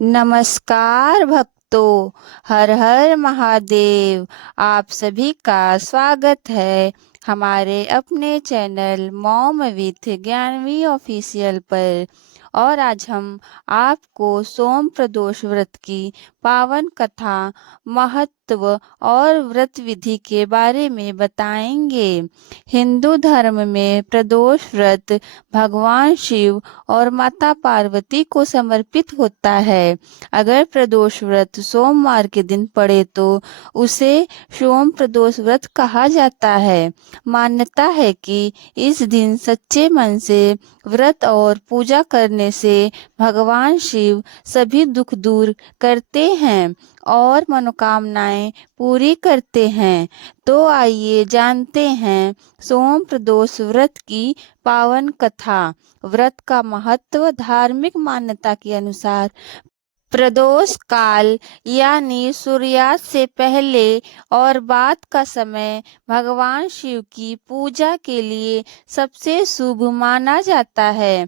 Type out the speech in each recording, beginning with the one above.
नमस्कार भक्तों। हर हर महादेव। आप सभी का स्वागत है हमारे अपने channel mom with Gyanvi official पर। और आज हम आपको सोम प्रदोष व्रत की पावन कथा, महत्व और व्रत विधि के बारे में बताएंगे। हिंदू धर्म में प्रदोष व्रत भगवान शिव और माता पार्वती को समर्पित होता है। अगर प्रदोष व्रत सोमवार के दिन पड़े तो उसे सोम प्रदोष व्रत कहा जाता है। मान्यता है कि इस दिन सच्चे मन से व्रत और पूजा करने से भगवान शिव सभी दुख दूर करते हैं और मनोकामनाएं पूरी करते हैं। तो आइए जानते हैं सोम प्रदोष व्रत की पावन कथा। व्रत का महत्व। धार्मिक मान्यता के अनुसार प्रदोष काल यानी सूर्यास्त से पहले और बाद का समय भगवान शिव की पूजा के लिए सबसे शुभ माना जाता है।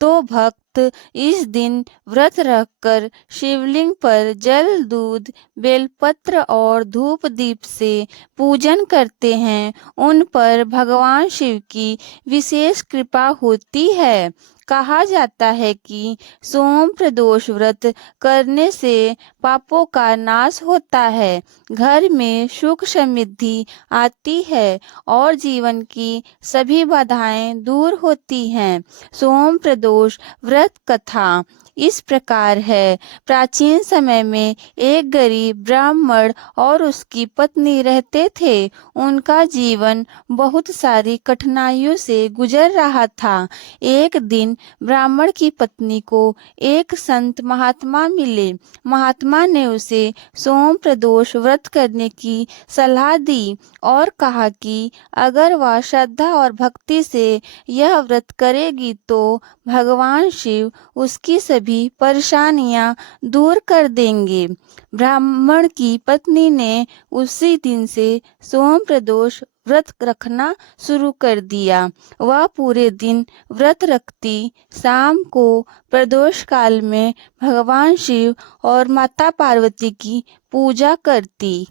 तो भक्त इस दिन व्रत रखकर शिवलिंग पर जल, दूध, बेलपत्र और धूप दीप से पूजन करते हैं। उन पर भगवान शिव की विशेष कृपा होती है। कहा जाता है कि सोम प्रदोष व्रत करने से पापों का नाश होता है, घर में सुख समृद्धि आती है और जीवन की सभी बाधाएं दूर होती हैं। सोम प्रदोष व्रत कथा इस प्रकार है। प्राचीन समय में एक गरीब ब्राह्मण और उसकी पत्नी रहते थे। उनका जीवन बहुत सारी कठिनाइयों से गुजर रहा था। एक दिन ब्राह्मण की पत्नी को एक संत महात्मा मिले। महात्मा ने उसे सोम प्रदोष व्रत करने की सलाह दी और कहा कि अगर वह श्रद्धा और भक्ति से यह व्रत करेगी तो भगवान शिव उसकी सभी परेशानियां दूर कर देंगे। ब्राह्मण की पत्नी ने उसी दिन से सोम प्रदोष व्रत रखना शुरू कर दिया। वह पूरे दिन व्रत रखती, शाम को प्रदोष काल में भगवान शिव और माता पार्वती की पूजा करती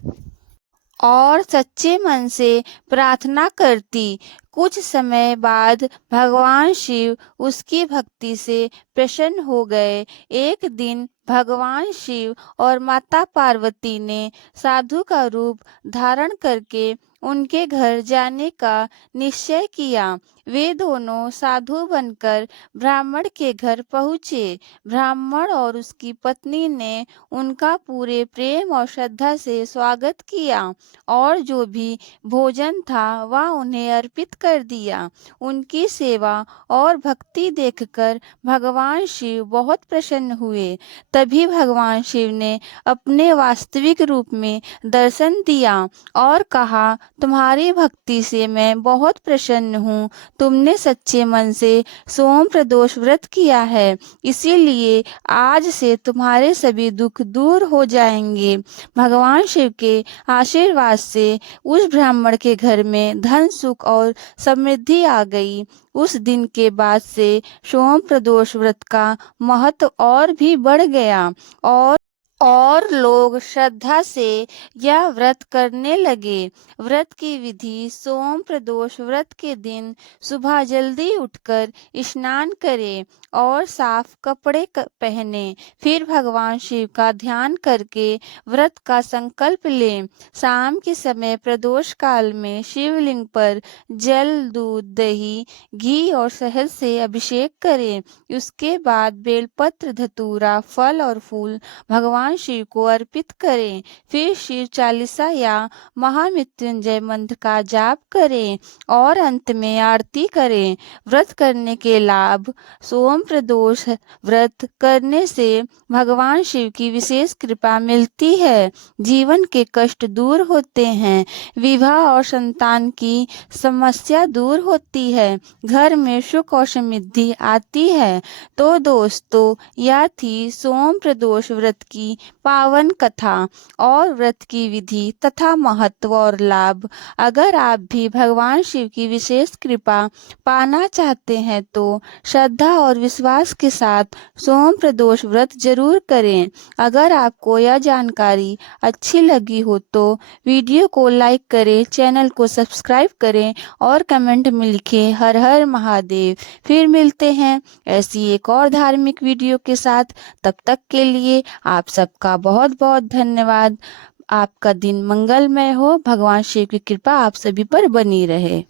और सच्चे मन से प्रार्थना करती। कुछ समय बाद भगवान शिव उसकी भक्ति से प्रसन्न हो गए। एक दिन भगवान शिव और माता पार्वती ने साधु का रूप धारण करके उनके घर जाने का निश्चय किया। वे दोनों साधु बनकर ब्राह्मण के घर पहुँचे। ब्राह्मण और उसकी पत्नी ने उनका पूरे प्रेम और श्रद्धा से स्वागत किया और जो भी भोजन था वह उन्हें अर्पित कर दिया। उनकी सेवा और भक्ति देखकर भगवान शिव बहुत प्रसन्न हुए। तभी भगवान शिव ने अपने वास्तविक रूप में दर्शन दिया और कहा, तुम्हारी भक्ति से मैं बहुत प्रसन्न हूँ। तुमने सच्चे मन से सोम प्रदोष व्रत किया है, इसीलिए आज से तुम्हारे सभी दुख दूर हो जाएंगे। भगवान शिव के आशीर्वाद से उस ब्राह्मण के घर में धन, सुख और समृद्धि आ गई। उस दिन के बाद से सोम प्रदोष व्रत का महत्व और भी बढ़ गया और लोग श्रद्धा से यह व्रत करने लगे। व्रत की विधि। सोम प्रदोष व्रत के दिन सुबह जल्दी उठकर स्नान करें और साफ कपड़े पहने। फिर भगवान शिव का ध्यान करके व्रत का संकल्प लें। शाम के समय प्रदोष काल में शिवलिंग पर जल, दूध, दही, घी और शहद से अभिषेक करें। उसके बाद बेलपत्र, धतूरा, फल और फूल भगवान शिव को अर्पित करें। फिर शिव चालीसा या महामृत्युंजय मंत्र का जाप करें और अंत में आरती करें। व्रत करने के लाभ। सोम प्रदोष व्रत करने से भगवान शिव की विशेष कृपा मिलती है। जीवन के कष्ट दूर होते हैं। विवाह और संतान की समस्या दूर होती है। घर में सुख और समृद्धि आती है। तो दोस्तों, यह थी सोम प्रदोष व्रत की की पावन कथा और व्रत की विधि तथा महत्व और लाभ। अगर आप भी भगवान शिव की विशेष कृपा पाना चाहते हैं तो श्रद्धा और विश्वास के साथ सोम प्रदोष व्रत जरूर करें। अगर आपको यह जानकारी अच्छी लगी हो तो वीडियो को लाइक करें, चैनल को सब्सक्राइब करें और कमेंट में लिखें हर हर महादेव। फिर मिलते हैं ऐसी एक और धार्मिक वीडियो के साथ। तब तक के लिए आप सबका बहुत बहुत धन्यवाद। आपका दिन मंगलमय हो। भगवान शिव की कृपा आप सभी पर बनी रहे।